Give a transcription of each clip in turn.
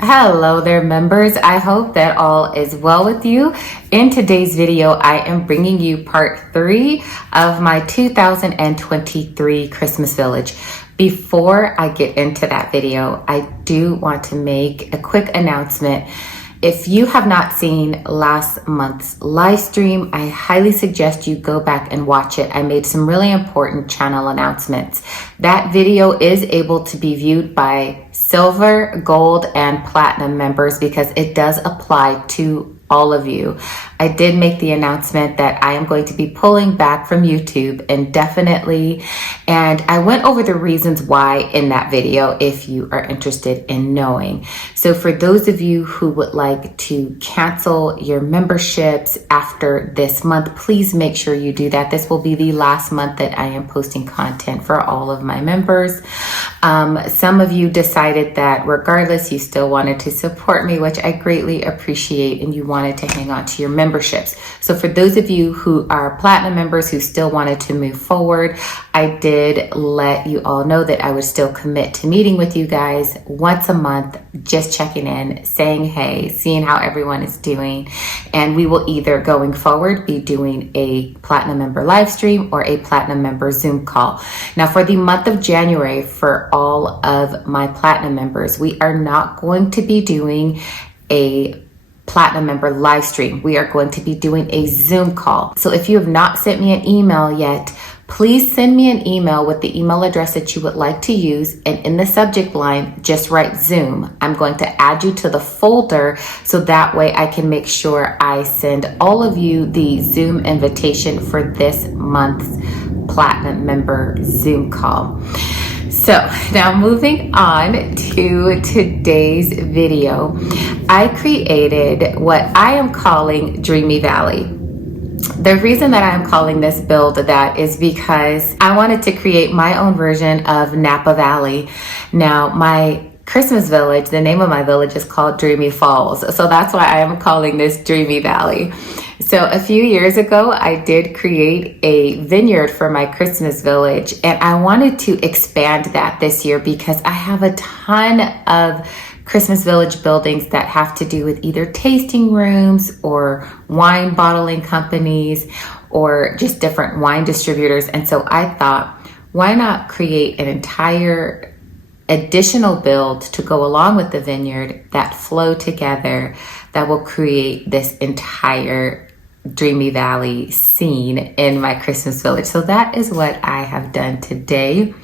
Hello there, members. I hope that all is well with you. In today's video, I am bringing you part 3 of my 2023 Christmas Village. Before I get into that video, I do want to make a quick announcement. If you have not seen last month's live stream, I highly suggest you go back and watch it. I made some really important channel announcements. That video is able to be viewed by silver, gold, and platinum members because it does apply to all of you. I did make the announcement that I am going to be pulling back from YouTube indefinitely, and I went over the reasons why in that video if you are interested in knowing. So for those of you who would like to cancel your memberships after this month, please make sure you do that. This will be the last month that I am posting content for all of my members. Some of you decided that regardless, you still wanted to support me, which I greatly appreciate, and you wanted to hang on to your memberships. So for those of you who are platinum members who still wanted to move forward, I did let you all know that I would still commit to meeting with you guys once a month, just checking in, saying hey, seeing how everyone is doing. And we will either going forward be doing a platinum member live stream or a platinum member Zoom call. Now for the month of January, for all of my platinum members, we are not going to be doing a platinum member live stream. We are going to be doing a Zoom call. So if you have not sent me an email yet, please send me an email with the email address that you would like to use, and in the subject line, just write Zoom. I'm going to add you to the folder so that way I can make sure I send all of you the Zoom invitation for this month's platinum member Zoom call. So now moving on to today's video, I created what I am calling Dreamy Valley. The reason that I'm calling this build that is because I wanted to create my own version of Napa Valley. Now, my Christmas village, the name of my village is called Dreamy Falls. So that's why I am calling this Dreamy Valley. So a few years ago, I did create a vineyard for my Christmas village, and I wanted to expand that this year because I have a ton of Christmas village buildings that have to do with either tasting rooms or wine bottling companies or just different wine distributors. And so I thought, why not create an entire additional build to go along with the vineyard that flow together that will create this entire Dreamy Valley scene in my Christmas village. So that is what I have done today.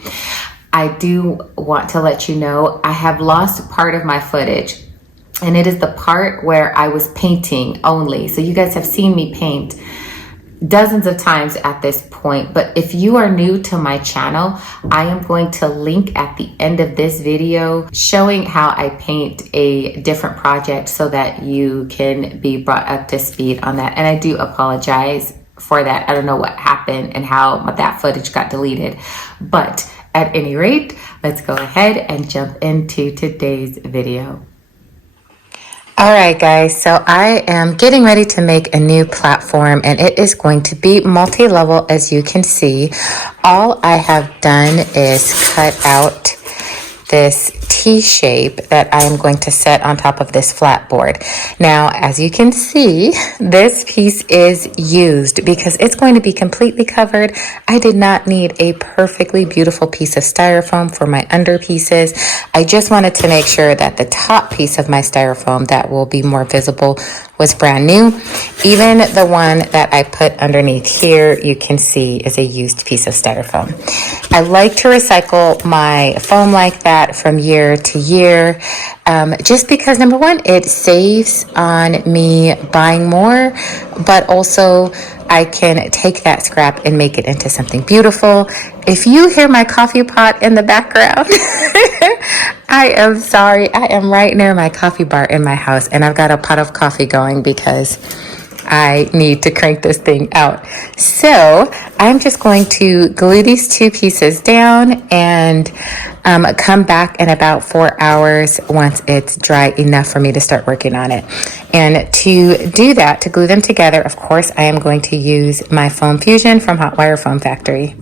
I do want to let you know I have lost part of my footage, and it is the part where I was painting only. So you guys have seen me paint dozens of times at this point, but if you are new to my channel, I am going to link at the end of this video showing how I paint a different project so that you can be brought up to speed on that. And I do apologize for that. I don't know what happened and how that footage got deleted, but at any rate, let's go ahead and jump into today's video. All right, guys, so I am getting ready to make a new platform, and it is going to be multi-level, as you can see. All I have done is cut out this T-shape that I am going to set on top of this flat board. Now, as you can see, this piece is used because it's going to be completely covered. I did not need a perfectly beautiful piece of styrofoam for my under pieces. I just wanted to make sure that the top piece of my styrofoam that will be more visible was brand new. Even the one that I put underneath here, you can see is a used piece of styrofoam. I like to recycle my foam like that from year to year, just because number one, it saves on me buying more, but also I can take that scrap and make it into something beautiful. If you hear my coffee pot in the background, I am sorry. I am right near my coffee bar in my house, and I've got a pot of coffee going because I need to crank this thing out. So I'm just going to glue these two pieces down and come back in about 4 hours once it's dry enough for me to start working on it. And to do that, to glue them together, of course, I am going to use my foam fusion from Hot Wire Foam Factory.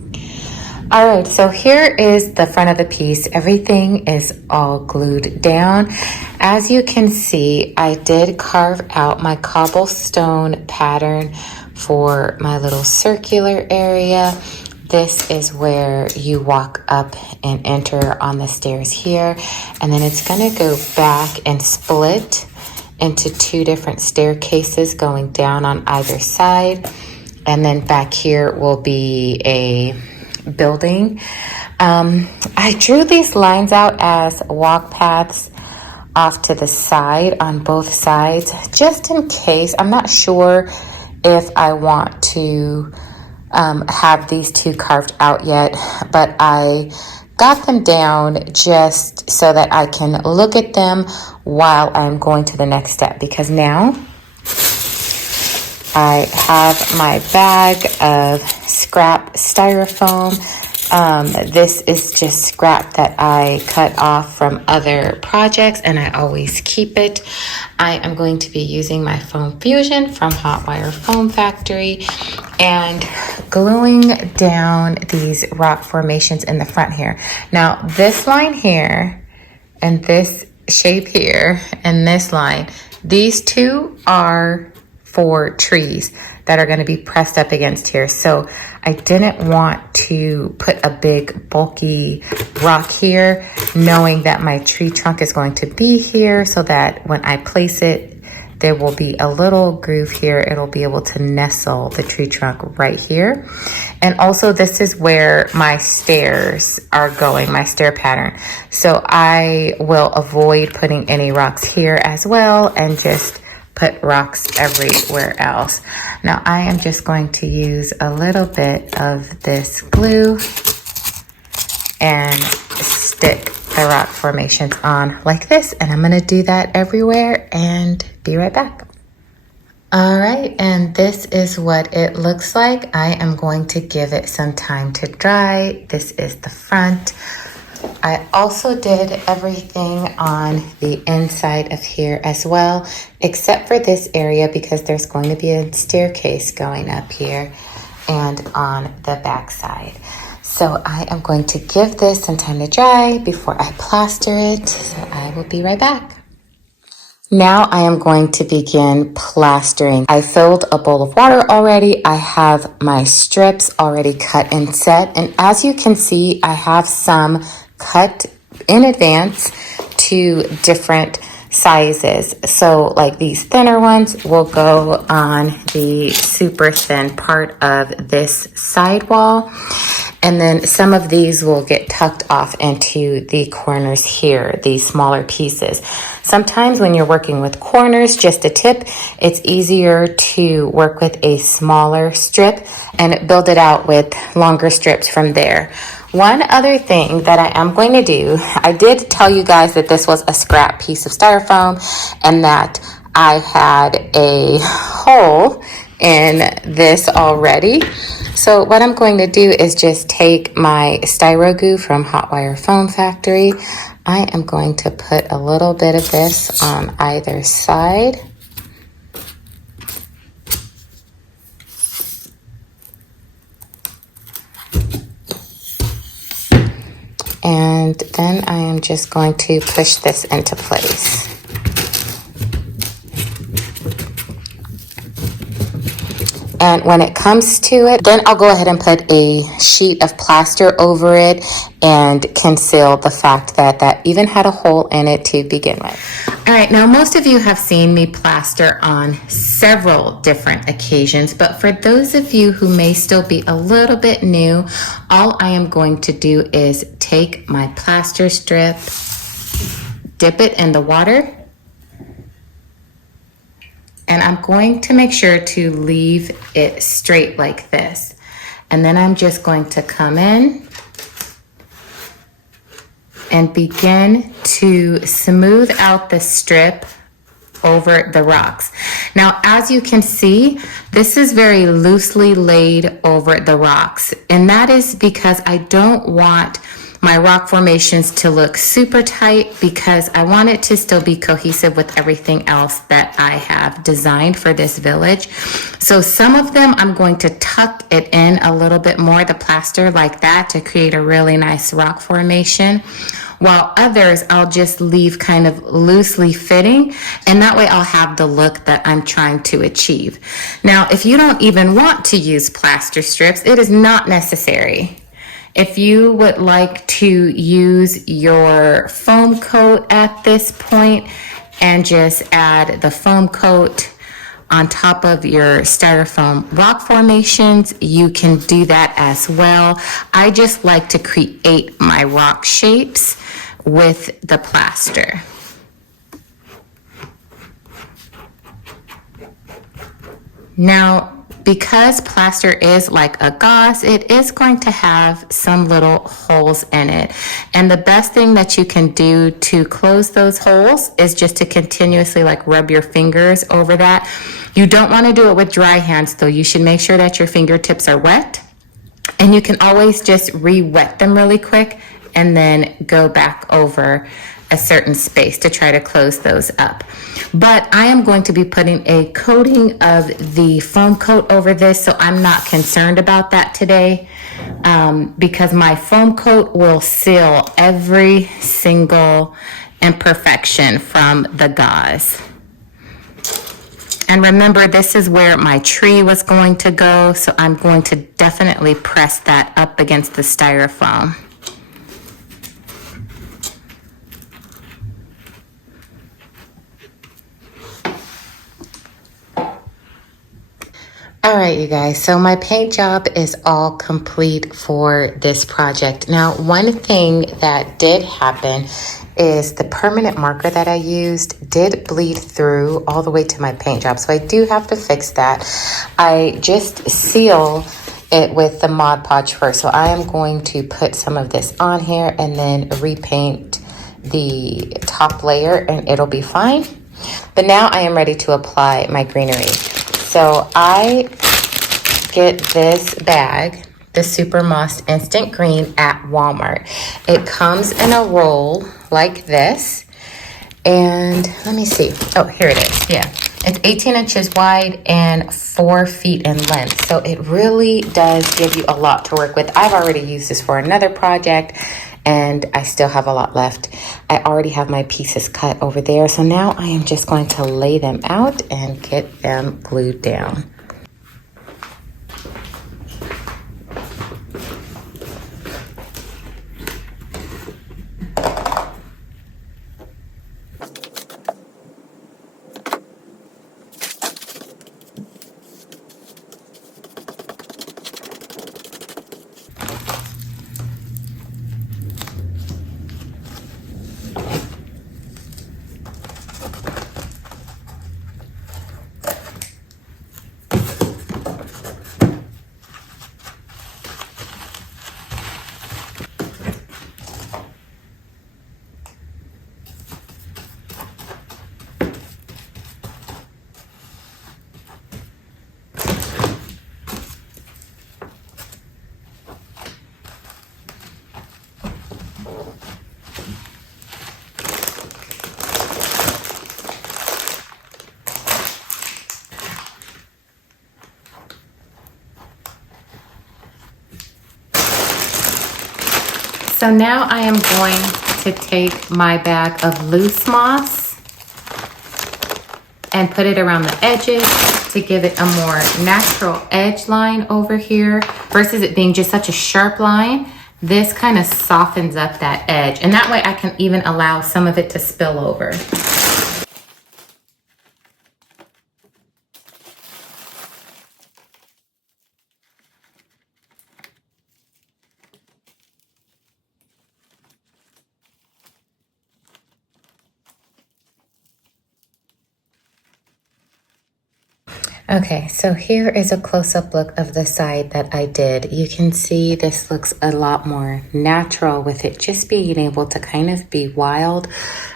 All right, so here is the front of the piece. Everything is all glued down. As you can see, I did carve out my cobblestone pattern for my little circular area. This is where you walk up and enter on the stairs here, and then it's gonna go back and split into two different staircases going down on either side. And then back here will be a building. I drew these lines out as walk paths off to the side on both sides, just in case. I'm not sure if I want to have these two carved out yet, but I got them down just so that I can look at them while I'm going to the next step, because now I have my bag of scrap styrofoam. This is just scrap that I cut off from other projects, and I always keep it. I am going to be using my foam fusion from Hot Wire Foam Factory and gluing down these rock formations in the front here. Now, this line here and this shape here and this line, these two are for trees that are going to be pressed up against here. So I didn't want to put a big bulky rock here, knowing that my tree trunk is going to be here, so that when I place it, there will be a little groove here. It'll be able to nestle the tree trunk right here. And also this is where my stairs are going, my stair pattern. So I will avoid putting any rocks here as well and just put rocks everywhere else. Now I am just going to use a little bit of this glue and stick the rock formations on like this, and I'm going to do that everywhere and be right back. All right, and this is what it looks like. I am going to give it some time to dry. This is the front. I also did everything on the inside of here as well, except for this area, because there's going to be a staircase going up here and on the back side. So I am going to give this some time to dry before I plaster it. So I will be right back. Now I am going to begin plastering. I filled a bowl of water already. I have my strips already cut and set. And as you can see, I have some cut in advance to different sizes. So like these thinner ones will go on the super thin part of this sidewall. And then some of these will get tucked off into the corners here, these smaller pieces. Sometimes when you're working with corners, just a tip, it's easier to work with a smaller strip and build it out with longer strips from there. One other thing that I am going to do, I did tell you guys that this was a scrap piece of styrofoam and that I had a hole in this already. So what I'm going to do is just take my Styro Goo from Hot Wire Foam Factory. I am going to put a little bit of this on either side. And then I am just going to push this into place. And when it comes to it, then I'll go ahead and put a sheet of plaster over it and conceal the fact that that even had a hole in it to begin with. All right, now most of you have seen me plaster on several different occasions, but for those of you who may still be a little bit new, all I am going to do is take my plaster strip, dip it in the water, and I'm going to make sure to leave it straight like this. And then I'm just going to come in and begin to smooth out the strip over the rocks. Now, as you can see, this is very loosely laid over the rocks. And that is because I don't want my rock formations to look super tight because I want it to still be cohesive with everything else that I have designed for this village. So some of them I'm going to tuck it in a little bit more, the plaster like that, to create a really nice rock formation, while others I'll just leave kind of loosely fitting, and that way I'll have the look that I'm trying to achieve. Now, if you don't even want to use plaster strips, it is not necessary. If you would like to use your foam coat at this point and just add the foam coat on top of your styrofoam rock formations, you can do that as well. I just like to create my rock shapes with the plaster. Now, because plaster is like a gauze, it is going to have some little holes in it. And the best thing that you can do to close those holes is just to continuously like rub your fingers over that. You don't want to do it with dry hands though. You should make sure that your fingertips are wet. And you can always just re-wet them really quick and then go back over a certain space to try to close those up. But I am going to be putting a coating of the foam coat over this, so I'm not concerned about that today, because my foam coat will seal every single imperfection from the gauze. And remember, this is where my tree was going to go, so I'm going to definitely press that up against the styrofoam. All right, you guys, so my paint job is all complete for this project. Now, one thing that did happen is the permanent marker that I used did bleed through all the way to my paint job. So I do have to fix that. I just seal it with the Mod Podge first. So I am going to put some of this on here and then repaint the top layer and it'll be fine. But now I am ready to apply my greenery. So I get this bag, the Super Moss Instant Green at Walmart. It comes in a roll like this. And let me see. Oh, here it is. Yeah. It's 18 inches wide and 4 feet in length. So it really does give you a lot to work with. I've already used this for another project and I still have a lot left. I already have my pieces cut over there. So now I am just going to lay them out and get them glued down. So now I am going to take my bag of loose moss and put it around the edges to give it a more natural edge line over here versus it being just such a sharp line. This kind of softens up that edge, and that way I can even allow some of it to spill over. Okay, so here is a close-up look of the side that I did. You can see this looks a lot more natural with it just being able to kind of be wild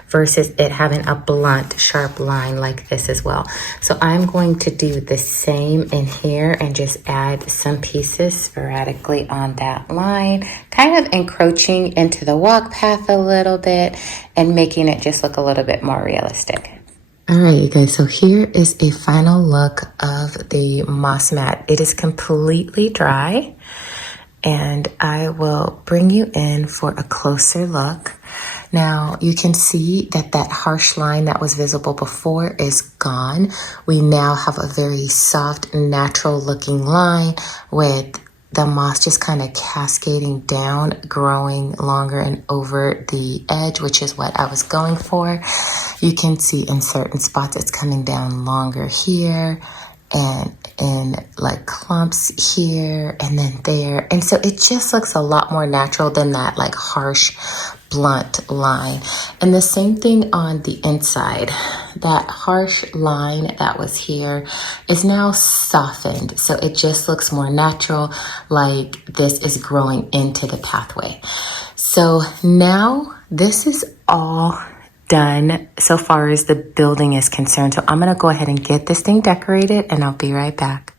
versus it having a blunt, sharp line like this as well. So I'm going to do the same in here and just add some pieces sporadically on that line, kind of encroaching into the walk path a little bit and making it just look a little bit more realistic. All right, you guys, so here is a final look of the moss mat. It is completely dry, and I will bring you in for a closer look. Now, you can see that that harsh line that was visible before is gone. We now have a very soft, natural looking line with the moss just kind of cascading down, growing longer and over the edge, which is what I was going for. You can see in certain spots it's coming down longer here and in like clumps here and then there. And so it just looks a lot more natural than that like harsh, blunt line. And the same thing on the inside. That harsh line that was here is now softened. So it just looks more natural, like this is growing into the pathway. So now this is all done so far as the building is concerned. So I'm going to go ahead and get this thing decorated and I'll be right back.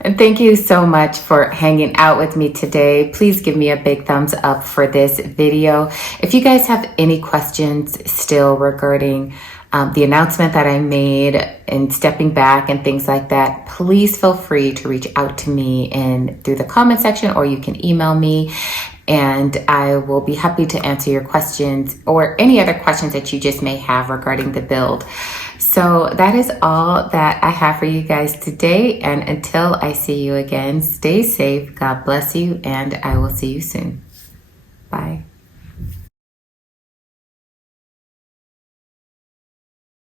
And thank you so much for hanging out with me today. Please give me a big thumbs up for this video. If you guys have any questions still regarding the announcement that I made and stepping back and things like that, please feel free to reach out to me through the comment section, or you can email me and I will be happy to answer your questions or any other questions that you just may have regarding the build. So that is all that I have for you guys today. And until I see you again, stay safe, God bless you, and I will see you soon. Bye.